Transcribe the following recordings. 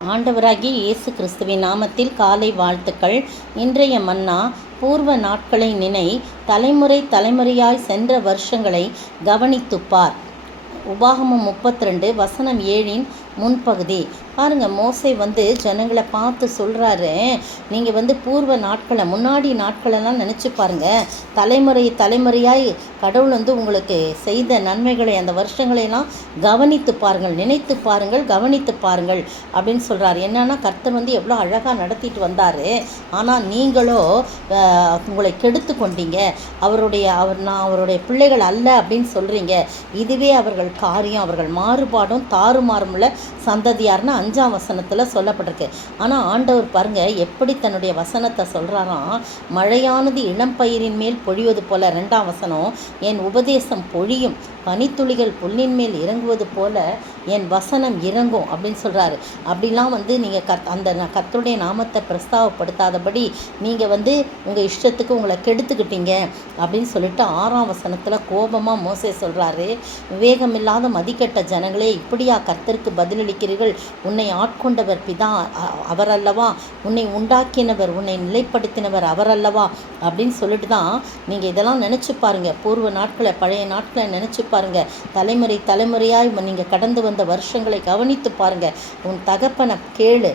ஆண்டவராகிய இயேசு கிறிஸ்துவின் நாமத்தில் காலை வாழ்த்துக்கள். இன்றைய மன்னா, பூர்வ நாட்களை நினை, தலைமுறை தலைமுறையாய் சென்ற வருஷங்களை கவனித்துப்பார். உபாகமம் 32 வசனம் 7 முன்பகுதி. பாருங்கள், மோசே ஜனங்களை பார்த்து சொல்கிறாரு, நீங்கள் பூர்வ நாட்களை, முன்னாடி நாட்களெல்லாம் நினச்சி பாருங்கள். தலைமுறை தலைமுறையாய் கடவுள் உங்களுக்கு செய்த நன்மைகளை, அந்த வருஷங்களையெல்லாம் கவனித்து பாருங்கள், நினைத்து பாருங்கள், கவனித்து பாருங்கள் அப்படின்னு சொல்கிறார். என்னன்னா, கர்த்தர் எவ்வளோ அழகாக நடத்திட்டு வந்தார். ஆனால் நீங்களோ உங்களை கெடுத்து கொண்டீங்க. நான் அவருடைய பிள்ளைகள் அல்ல அப்படின்னு சொல்கிறீங்க. இதுவே அவர்கள் காரியம், அவர்கள் மாறுபாடும் தாறுமாறுமுள்ள சந்ததியார்னு 5ஆம் வசனத்தில் சொல்லப்பட்டிருக்கு. ஆனால் ஆண்டவர் பாருங்கள் எப்படி தன்னுடைய வசனத்தை சொல்கிறாராம். மழையானது இளம்பயிரின் மேல் பொழிவது போல, 2ஆம் வசனம், என் உபதேசம் பொழியும், பனித்துளிகள் புல்லின் மேல் இறங்குவது போல என் வசனம் இறங்கும் அப்படின்னு சொல்கிறாரு. அப்படிலாம் நீங்கள் அந்த கர்த்தருடைய நாமத்தை பிரஸ்தாவப்படுத்தாதபடி நீங்கள் உங்கள் இஷ்டத்துக்கு உங்களை கெடுத்துக்கிட்டீங்க அப்படின்னு சொல்லிட்டு 6ஆம் வசனத்தில் கோபமாக மோசே சொல்கிறாரு. விவேகமில்லாத மதிக்கட்ட ஜனங்களே, இப்படியா கர்த்தருக்கு பதிலளிக்கிறீர்கள்? உன்னை ஆட்கொண்டவர் பிதா அவரல்லவா? உன்னை உண்டாக்கினவர், உன்னை நிலைப்படுத்தினவர் அவரல்லவா? அப்படின்னு சொல்லிட்டு தான் நீங்கள் இதெல்லாம் நினச்சி பாருங்கள். பூர்வ நாட்களை, பழைய நாட்களை நினச்சி பாருங்கள். தலைமுறை தலைமுறையாய் நீங்கள் கடந்து வந்த வருஷங்களை கவனித்து பாருங்கள். உன் தகப்பனை கேளு,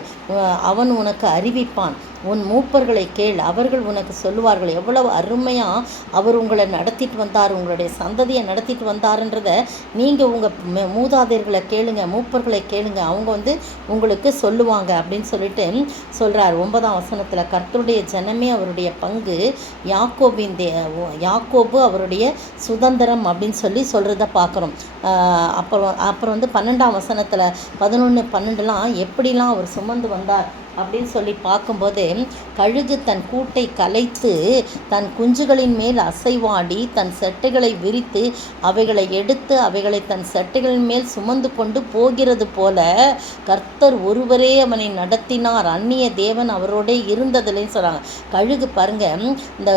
அவன் உனக்கு அறிவிப்பான். உன் மூப்பர்களை கேள், அவர்கள் உனக்கு சொல்லுவார்கள். எவ்வளவு அருமையாக அவர் உங்களை நடத்திட்டு வந்தார், உங்களுடைய சந்ததியை நடத்திட்டு வந்தாருன்றதை நீங்கள் உங்கள் மூதாதையர்களை கேளுங்க, மூப்பர்களை கேளுங்க, அவங்க உங்களுக்கு சொல்லுவாங்க அப்படின்னு சொல்லிட்டு சொல்கிறார். 9ஆம் வசனத்தில், கர்த்தருடைய ஜனமே அவருடைய பங்கு, யாக்கோபு அவருடைய சுதந்திரம் அப்படின்னு சொல்கிறத பார்க்குறோம். அப்புறம் 12ஆம் வசனத்தில் 11, 12 எப்படிலாம் அவர் சுமந்து வந்தார் அப்படின்னு சொல்லி பார்க்கும்போது, கழுகு தன் கூட்டை கலைத்து தன் குஞ்சுகளின் மேல் அசைவாடி தன் செட்டைகளை விரித்து அவைகளை எடுத்து அவைகளை தன் செட்டைகளின் மேல் சுமந்து கொண்டு போகிறது போல கர்த்தர் ஒருவரே அவனை நடத்தினார், அந்நிய தேவன் அவரோடே இருந்ததில்லைன்னு சொல்கிறாங்க. கழுகு பாருங்க, இந்த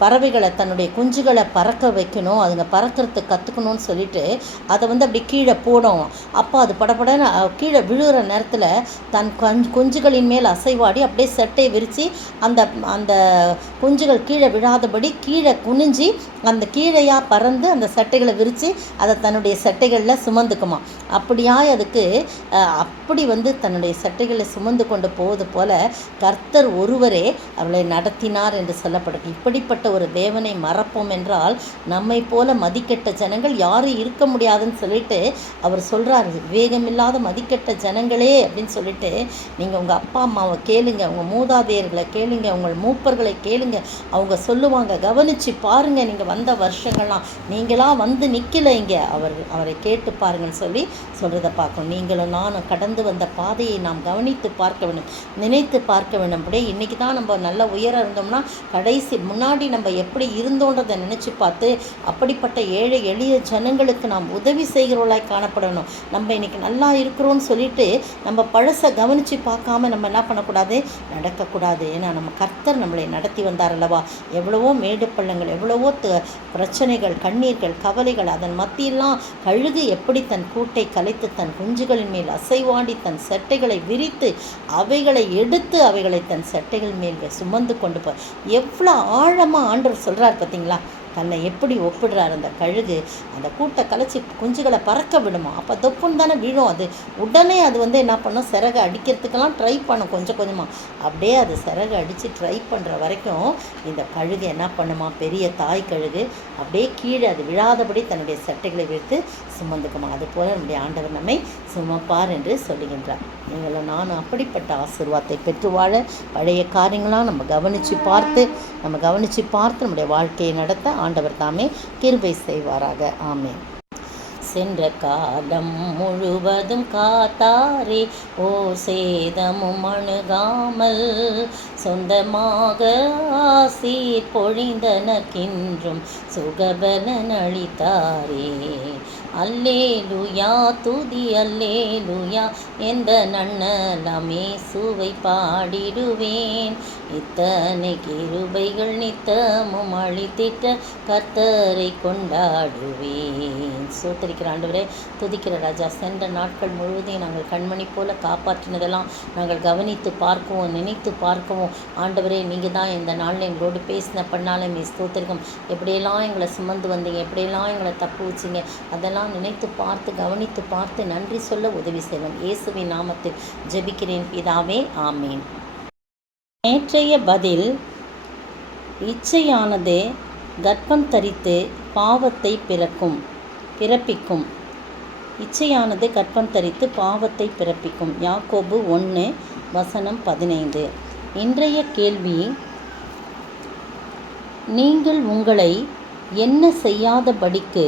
பறவைகளை, தன்னுடைய குஞ்சுகளை பறக்க வைக்கணும், அதுங்க பறக்கிறதுக்கு கற்றுக்கணும்னு சொல்லிட்டு அதை அப்படி கீழே போடும். அப்போ அது படப்படன்னு கீழே விழுகிற நேரத்தில் தன் குஞ்சுகளின் மேல் அசைவாடி அப்படியே செட்டையை விரித்து அந்த அந்த குஞ்சுகள் கீழே விழாதபடி கீழே குனிஞ்சி அந்த கீழையாக பறந்து அந்த சட்டைகளை விரித்து அதை தன்னுடைய சட்டைகளில் சுமந்துக்குமா. அப்படியாய் அதுக்கு அப்படி தன்னுடைய சட்டைகளை சுமந்து கொண்டு போவது போல கர்த்தர் ஒருவரே அவளை நடத்தினார் என்று சொல்லப்படுது. இப்படிப்பட்ட ஒரு தேவனை மறப்போம் என்றால் நம்மை போல மதிக்கெட்ட ஜனங்கள் யாரும் இருக்க முடியாதுன்னு சொல்லிட்டு அவர் சொல்கிறார். விவேகமில்லாத மதிக்கெட்ட ஜனங்களே அப்படின்னு சொல்லிட்டு நீங்கள் உங்கள் அப்பா அம்மாவை கேளுங்க, உங்கள் மூதாதையர்களை கேளுங்க, உங்கள் மூப்பர்களை கேளுங்க, அவங்க சொல்லுவாங்க. கவனித்து பாருங்கள், நீங்கள் வந்த வருஷங்கள்லாம் நீங்களாம் நிற்கல, இங்கே அவரை கேட்டு பாருங்கன்னு சொல்கிறத பார்க்கணும். நீங்களும் நானும் கடந்து வந்த பாதையை நாம் கவனித்து பார்க்க வேண்டும், நினைத்து பார்க்க வேண்டும். அப்படியே இன்றைக்கி தான் நம்ம நல்லா உயர இருந்தோம்னா கடைசி முன்னாடி நம்ம எப்படி இருந்தோன்றதை நினச்சி பார்த்து அப்படிப்பட்ட ஏழை எளிய ஜனங்களுக்கு நாம் உதவி செய்கிறவர்களாய் காணப்படணும். நம்ம இன்றைக்கி நல்லா இருக்கிறோன்னு சொல்லிட்டு நம்ம பழசை கவனித்து பார்க்காம நம்ம என்ன பண்ணக்கூடாது, நடக்கக்கூடாது. ஏன்னா நம்ம கர்த்தர் நம்மளை நடத்தி வந்தார் அல்லவா. எவ்வளவோ மேடு பள்ளங்கள், எவ்வளவோ பிரச்சனைகள், கண்ணீர்கள், கவலைகள், அதன் மத்தியெல்லாம் கழுகு எப்படி தன் கூட்டை கலைத்து தன் குஞ்சுகளின் மேல் அசைவாடி தன் செட்டைகளை விரித்து அவைகளை எடுத்து அவைகளை தன் செட்டைகள் மேல் சுமந்து கொண்டு போய் எவ்வளோ ஆழமாக ஆண்டவர் சொல்கிறார் பார்த்தீங்களா. தன்னை எப்படி ஒப்பிடுறார். அந்த கழுகு அந்த கூட்டை கலைச்சி குஞ்சுகளை பறக்க விடுமா. அப்போ தொப்புன்னு தானே விழும். அது உடனே அது என்ன பண்ணும், சிறகை அடிக்கிறதுக்கெல்லாம் ட்ரை பண்ணும். கொஞ்சம் கொஞ்சமாக அப்படியே அது சிறகை அடித்து ட்ரை பண்ணுற வரைக்கும் இந்த கழுகு என்ன பண்ணுமா, பெரிய தாய் கழுகு அப்படியே கீழே அது விழாதபடி தன்னுடைய சட்டைகளை விடுத்து சுமந்துக்குமா. அதுபோல் நம்முடைய ஆண்டவர் நம்மை சுமப்பார் என்று சொல்லுகின்றார். நீங்களும் நானும் அப்படிப்பட்ட ஆசீர்வாதத்தை பெற்று வாழ பழைய காரியங்களாம் நம்ம கவனித்து பார்த்து நம்முடைய வாழ்க்கையை நடத்த ஆண்டவர் தாமே கிருபை செய்வாராக. ஆமென். சென்ற காலம் முழுவதும் காத்தாரே, ஓ சேதமும் அணுகாமல் சொந்தமாக ஆசீர் பொழிந்தனக்கின்றும் சுகபலன் அளித்தாரே. அல்லேலுயா துதி அல்லேலுயா எந்த நன்னலமே சுவை பாடிடுவேன். இத்தனை கிருபைகள் நித்தமும் அழித்திட்ட கர்த்தரை கொண்டாடுவேன். சோத்தரிக்கிற ஆண்டவரே, துதிக்கிற ராஜா, சென்ற நாட்கள் முழுவதையும் நாங்கள் கண்மணி போல காப்பாற்றினதெல்லாம் நாங்கள் கவனித்து பார்க்கவும் நினைத்து பார்க்கவும் ஆண்டவரே, நீங்கள் தான் இந்த நாளில் எங்களோடு பேசின பண்ணாலும் ஸ்தோத்திரிக்கும். எப்படியெல்லாம் எங்களை சுமந்து வந்தீங்க, எப்படியெல்லாம் எங்களை தப்பு வச்சிங்க, அதெல்லாம் நினைத்து பார்த்து கவனித்து பார்த்து நன்றி சொல்ல உதவி செய்வோம். இயேசுவின் நாமத்தில் ஜெபிக்கிறேன் பிதாவே, ஆமேன். நேற்றைய பதில், இச்சையானது கர்ப்பம் தரித்து பாவத்தை பிறப்பிக்கும். இச்சையானது கர்ப்பம் தரித்து பாவத்தை பிறப்பிக்கும். யாக்கோபு 1:15. இன்றைய கேள்வி, நீங்கள் உங்களை என்ன செய்யாதபடிக்கு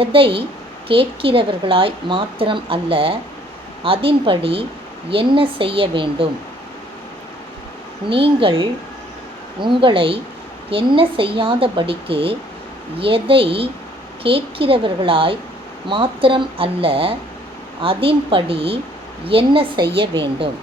எதை கேட்கிறவர்களாய் மாத்திரம் அல்ல, அதின்படி என்ன செய்ய வேண்டும்? நீங்கள் உங்களை என்ன செய்யாதபடிக்கு எதை கேட்கிறவர்களாய் மாத்திரம் அல்ல, அதின்படி என்ன செய்ய வேண்டும்?